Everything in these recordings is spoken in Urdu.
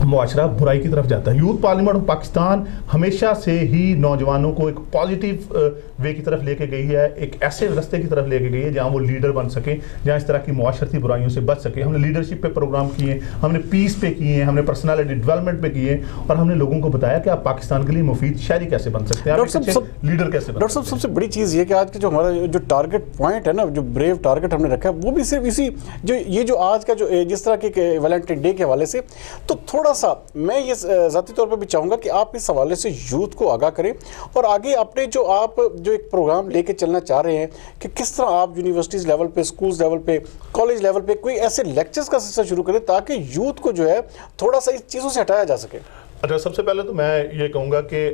معاشرہ برائی کی طرف جاتا ہے. یوتھ پارلیمنٹ آف پاکستان ہمیشہ سے ہی نوجوانوں کو ایک پازیٹیو وے کی طرف لے کے گئی ہے, ایک ایسے رستے کی طرف لے کے گئی ہے جہاں وہ لیڈر بن سکیں, جہاں اس طرح کی معاشرتی برائیوں سے بچ سکیں. ہم نے لیڈرشپ پہ پروگرام کیے ہیں, ہم نے پیس پہ کیے ہیں, ہم نے پرسنالٹی ڈیولپمنٹ پہ کیے ہیں, اور ہم نے لوگوں کو بتایا کہ آپ پاکستان کے لیے مفید شہری کیسے بن سکتے ہیں, آپ ایک اچھے لیڈر کیسے بن ڈاکٹر صاحب سب سے بڑی چیز یہ کہ آج کے جو ہمارا جو ٹارگٹ پوائنٹ ہے نا, جو بریو ٹارگٹ ہم نے رکھا ہے, وہ بھی صرف اسی جو یہ جو آج کا جو جس طرح کے ویلنٹائن ڈے کے حوالے سے, تو تھوڑا سا میں یہ ذاتی طور پہ بھی چاہوں گا کہ آپ اس حوالے سے یوتھ کو آگاہ کریں, اور آگے اپنے جو آپ جو ایک پروگرام لے کے چلنا چاہ رہے ہیں کہ کس طرح آپ یونیورسٹیز لیول پہ, سکولز لیول پہ, کالج لیول پہ کوئی ایسے لیکچرز کا سلسلہ شروع کریں تاکہ یوتھ کو جو ہے تھوڑا سا اس چیزوں سے ہٹایا جا سکے. اچھا, سب سے پہلے تو میں یہ کہوں گا کہ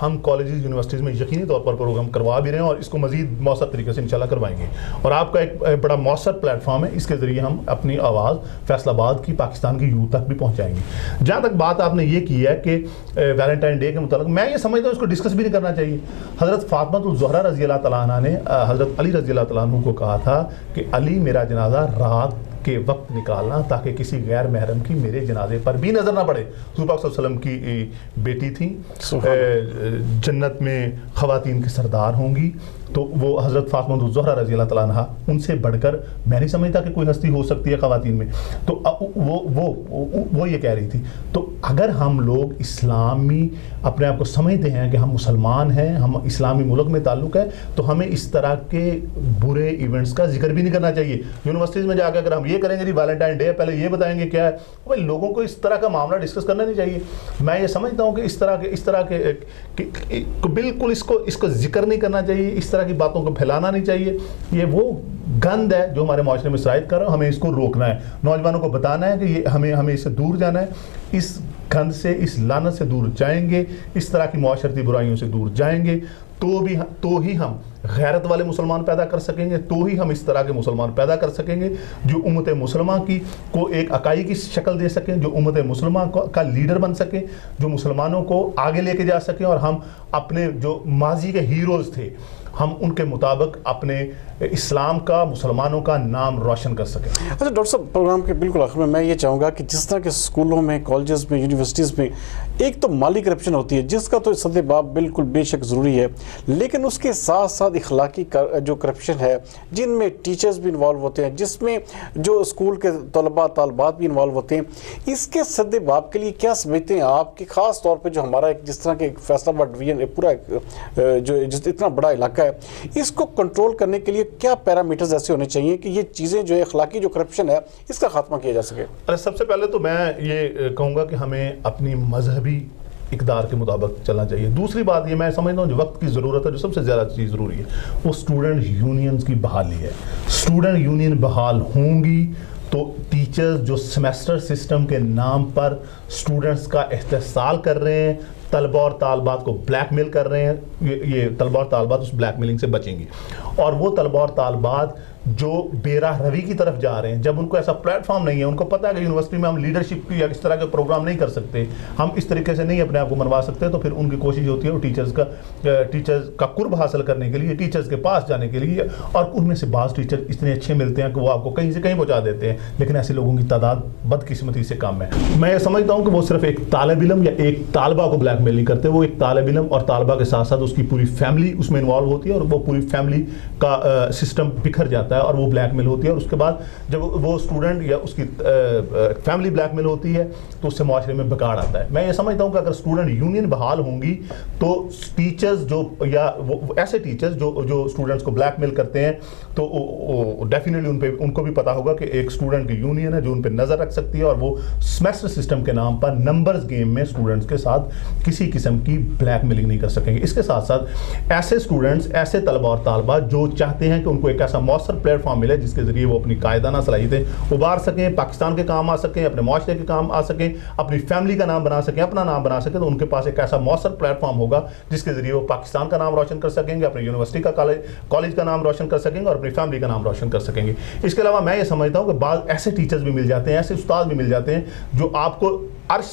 ہم کالجز یونیورسٹیز میں یقینی طور پر پروگرام کروا بھی رہے ہیں, اور اس کو مزید مؤثر طریقے سے انشاءاللہ کروائیں گے, اور آپ کا ایک بڑا مؤثر پلیٹ فارم ہے, اس کے ذریعے ہم اپنی آواز فیصل آباد کی, پاکستان کی یوتھ تک بھی پہنچائیں گے. جہاں تک بات آپ نے یہ کی ہے کہ ویلنٹائن ڈے کے متعلق, میں یہ سمجھتا ہوں اس کو ڈسکس بھی نہیں کرنا چاہیے. حضرت فاطمہ الزہرا رضی اللہ تعالیٰ عنہ نے حضرت علی رضی اللہ تعالیٰ عنہ کو کہا تھا کہ علی میرا جنازہ رات کے وقت نکالنا تاکہ کسی غیر محرم کی میرے جنازے پر بھی نظر نہ پڑے. حضور پاک صلی اللہ علیہ وسلم کی بیٹی تھی, جنت میں خواتین کے سردار ہوں گی, تو وہ حضرت فاطمہ الزہرا رضی اللہ تعالیٰ عنہ, ان سے بڑھ کر میں نہیں سمجھتا کہ کوئی ہستی ہو سکتی ہے خواتین میں. تو وہ یہ کہہ رہی تھی. تو اگر ہم لوگ اسلامی اپنے آپ کو سمجھتے ہیں کہ ہم مسلمان ہیں, ہم اسلامی ملک میں تعلق ہے, تو ہمیں اس طرح کے برے ایونٹس کا ذکر بھی نہیں کرنا چاہیے. یونیورسٹیز میں جا کے اگر ہم یہ کریں گے جی ویلنٹائن ڈے پہلے یہ بتائیں گے کیا ہے, بھائی لوگوں کو اس طرح کا معاملہ ڈسکس کرنا نہیں چاہیے. میں یہ سمجھتا ہوں کہ اس طرح کے بالکل اس کو ذکر نہیں کرنا چاہیے, اس طرح کی باتوں کو پھیلانا نہیں چاہیے. یہ وہ گند ہے جو ہمارے معاشرے میں سرایت کر رہا ہے, ہمیں اس کو روکنا ہے, نوجوانوں کو بتانا ہے کہ یہ ہمیں اس سے دور جانا ہے. اس گند سے, اس لعنت سے دور جائیں گے, اس طرح کی معاشرتی برائیوں سے دور جائیں گے, تو ہی ہم غیرت والے مسلمان پیدا کر سکیں گے, تو ہی ہم اس طرح کے مسلمان پیدا کر سکیں گے جو امت مسلمہ کی کو ایک اکائی کی شکل دے سکیں, جو امت مسلمہ کا لیڈر بن سکیں, جو مسلمانوں کو آگے لے کے جا سکیں, اور ہم اپنے جو ماضی کے ہیروز تھے ہم ان کے مطابق اپنے اسلام کا, مسلمانوں کا نام روشن کر سکیں. اچھا ڈاکٹر صاحب, پروگرام کے بالکل آخر میں یہ چاہوں گا کہ جس طرح کے اسکولوں میں, کالجز میں, یونیورسٹیز میں ایک تو مالی کرپشن ہوتی ہے جس کا تو سد باب بالکل بے شک ضروری ہے, لیکن اس کے ساتھ ساتھ اخلاقی جو کرپشن ہے جن میں ٹیچرز بھی انوالو ہوتے ہیں, جس میں جو اسکول کے طلباء طالبات بھی انوالو ہوتے ہیں, اس کے سد باب کے لیے کیا سمجھتے ہیں آپ کہ خاص طور پہ جو ہمارا جس طرح کے فیصل آباد ڈویژن پورا جو اتنا بڑا علاقہ ہے, اس کو کنٹرول کرنے کے لیے کیا پیرامیٹرز ایسے ہونے چاہیے کہ یہ چیزیں جو اخلاقی جو کرپشن ہے اس کا خاتمہ کیا جا سکے؟ سب سے پہلے تو میں یہ کہوں گا کہ ہمیں اپنی مذہبی اقدار کے مطابق چلنا چاہیے. دوسری بات یہ میں سمجھتا ہوں جو وقت کی ضرورت ہے, جو سب سے زیادہ چیز ضروری ہے, وہ اسٹوڈنٹ یونینز کی بحالی ہے. اسٹوڈنٹ یونین بحال ہوں گی تو ٹیچرز جو سیمیسٹر سسٹم کے نام پر اسٹوڈنٹس کا استحصال کر رہے ہیں, طلبہ اور طالبات کو بلیک میل کر رہے ہیں, یہ طلبہ اور طالبات اس بلیک میلنگ سے بچیں گی. اور وہ طلبہ اور طالبات جو بے راہ روی کی طرف جا رہے ہیں, جب ان کو ایسا پلیٹ فارم نہیں ہے, ان کو پتہ ہے کہ یونیورسٹی میں ہم لیڈرشپ کی یا اس طرح کے پروگرام نہیں کر سکتے, ہم اس طریقے سے نہیں اپنے آپ کو منوا سکتے, تو پھر ان کی کوشش ہوتی ہے وہ ٹیچرز کا قرب حاصل کرنے کے لیے, ٹیچرز کے پاس جانے کے لیے, اور ان میں سے بعض ٹیچر اتنے اچھے ملتے ہیں کہ وہ آپ کو کہیں سے کہیں پہنچا دیتے ہیں, لیکن ایسے لوگوں کی تعداد بدقسمتی سے کم ہے. میں یہ سمجھتا ہوں کہ وہ صرف ایک طالب علم یا ایک طالبہ کو بلیک میل نہیں کرتے, وہ ایک طالب علم اور طالبہ کے ساتھ ساتھ اس کی پوری فیملی اس میں انوالو ہوتی ہے, اور وہ پوری فیملی کا سسٹم بکھر جاتا ہے اور وہ بلیک میل ہوتی ہے. اور اس کے بعد جب وہ اسٹوڈنٹ یا اس کی فیملی بلیک میل ہوتی ہے تو اس سے معاشرے میں بگاڑ آتا ہے. میں یہ سمجھتا ہوں کہ اگر اسٹوڈنٹ یونین بحال ہوں گی تو ٹیچرز جو یا ایسے ٹیچرز جو اسٹوڈنٹس کو بلیک میل کرتے ہیں, تو ڈیفینیٹلی ان کو بھی پتا ہوگا کہ ایک اسٹوڈنٹ کی یونین ہے جو ان پہ نظر رکھ سکتی ہے, اور وہ سیمیسٹر سسٹم کے نام پر نمبرز گیم میں اسٹوڈنٹس کے ساتھ کسی قسم کی بلیک میلنگ نہیں کر سکیں گے. اس کے ساتھ ساتھ ایسے اسٹوڈنٹس, ایسے طلبہ اور طالبات جو چاہتے ہیں کہ ان کو ایک ایسا مؤثر پلیٹ فارم ملے جس کے ذریعے وہ اپنی قائدانہ صلاحیتیں ابھار سکیں, پاکستان کے کام آ سکیں, اپنے معاشرے کے کام آ سکیں, اپنی فیملی کا نام بنا سکیں, اپنا نام بنا سکیں, تو ان کے پاس ایک ایسا مؤثر پلیٹ فارم ہوگا جس کے ذریعے وہ پاکستان کا نام روشن کر سکیں گے, اپنی یونیورسٹی کا کالج کا نام روشن کر سکیں گے, اور اپنی فیملی کا نام روشن کر سکیں گے. اس کے علاوہ میں یہ سمجھتا ہوں کہ بعض ایسے ٹیچرز بھی مل جاتے ہیں, ایسے استاد بھی مل جاتے ہیں جو آپ کو فرش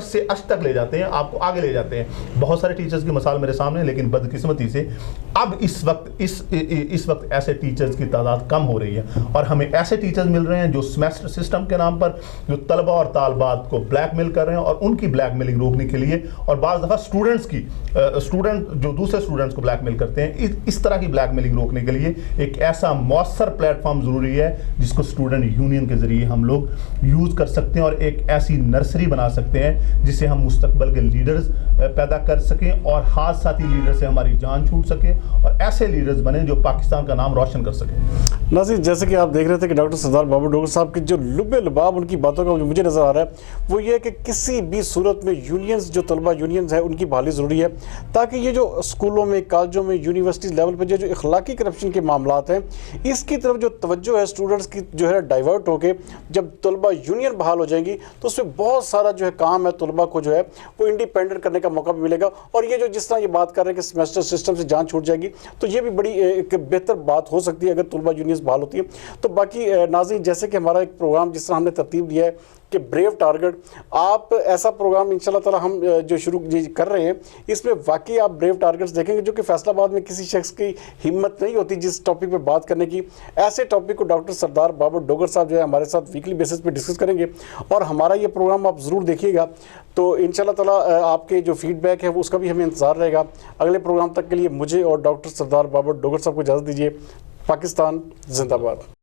سے عرش تک لے جاتے ہیں, آپ کو آگے لے جاتے ہیں. بہت سارے ٹیچرز کی مثال میرے سامنے ہے, لیکن بدقسمتی سے اب اس وقت ایسے ٹیچرز کی تعداد کم ہو رہی ہے، اور ہمیں ایسے ٹیچرز مل رہے ہیں جو سیمیسٹر سسٹم کے نام پر جو طلبہ اور طالبات کو بلیک میل کر رہے ہیں، اور ان کی بلیک میلنگ روکنے کے لیے، اور بعض دفعہ اسٹوڈنٹ جو دوسرے اسٹوڈنٹس کو بلیک میل کرتے ہیں، اس طرح کی بلیک میلنگ روکنے کے لیے ایک ایسا مؤثر پلیٹ فارم ضروری ہے جس کو اسٹوڈنٹ یونین کے ذریعے ہم لوگ یوز کر سکتے ہیں، اور ایک ایسی نرسری بنا سکتے ہیں جس سے ہم مستقبل کے لیڈرز پیدا کر سکیں، اور ہاتھ ساتھی لیڈر سے ہماری جان چھوٹ سکے، اور ایسے لیڈرز بنیں جو پاکستان کا نام روشن کر سکیں۔ ناظرین، جیسے کہ آپ دیکھ رہے تھے کہ ڈاکٹر سردار بابر ڈوگر صاحب کی جو لب لباب ان کی باتوں کا جو مجھے نظر آ رہا ہے وہ یہ ہے کہ کسی بھی صورت میں یونینز، جو طلبہ یونینز ہیں، ان کی بحالی ضروری ہے، تاکہ یہ جو اسکولوں میں، کالجوں میں، یونیورسٹیز لیول پہ جو اخلاقی کرپشن کے معاملات ہیں، اس کی طرف جو توجہ ہے اسٹوڈنٹس کی جو ہے ڈائیورٹ ہو کے جب طلبہ یونین بحال ہو جائیں گی تو اس میں بہت سارا جو ہے کام ہے طلبہ کو جو ہے وہ انڈیپینڈنٹ کرنے کا موقع بھی ملے گا، اور یہ جو جس طرح یہ بات کر رہے ہیں کہ سیمیسٹر سسٹم سے جان چھوٹ جائے گی، تو یہ بھی بڑی ایک بہتر بات ہو سکتی ہے اگر طلبہ یونینز بحال ہوتی ہیں۔ تو باقی ناظرین، جیسے کہ ہمارا ایک پروگرام جس طرح ہم نے ترتیب دیا ہے کہ بریو ٹارگٹ، آپ ایسا پروگرام انشاءاللہ تعالی ہم جو شروع کر رہے ہیں، اس میں واقعی آپ بریو ٹارگٹس دیکھیں گے جو کہ فیصل آباد میں کسی شخص کی ہمت نہیں ہوتی جس ٹاپک پہ بات کرنے کی، ایسے ٹاپک کو ڈاکٹر سردار بابر ڈوگر صاحب جو ہے ہمارے ساتھ ویکلی بیسس پہ ڈسکس کریں گے، اور ہمارا یہ پروگرام آپ ضرور دیکھیے گا۔ تو انشاءاللہ تعالی آپ کے جو فیڈ بیک ہے اس کا بھی ہمیں انتظار رہے گا۔ اگلے پروگرام تک کے لیے مجھے اور ڈاکٹر سردار بابر ڈوگر صاحب کو اجازت دیجیے۔ پاکستان زندہ باد۔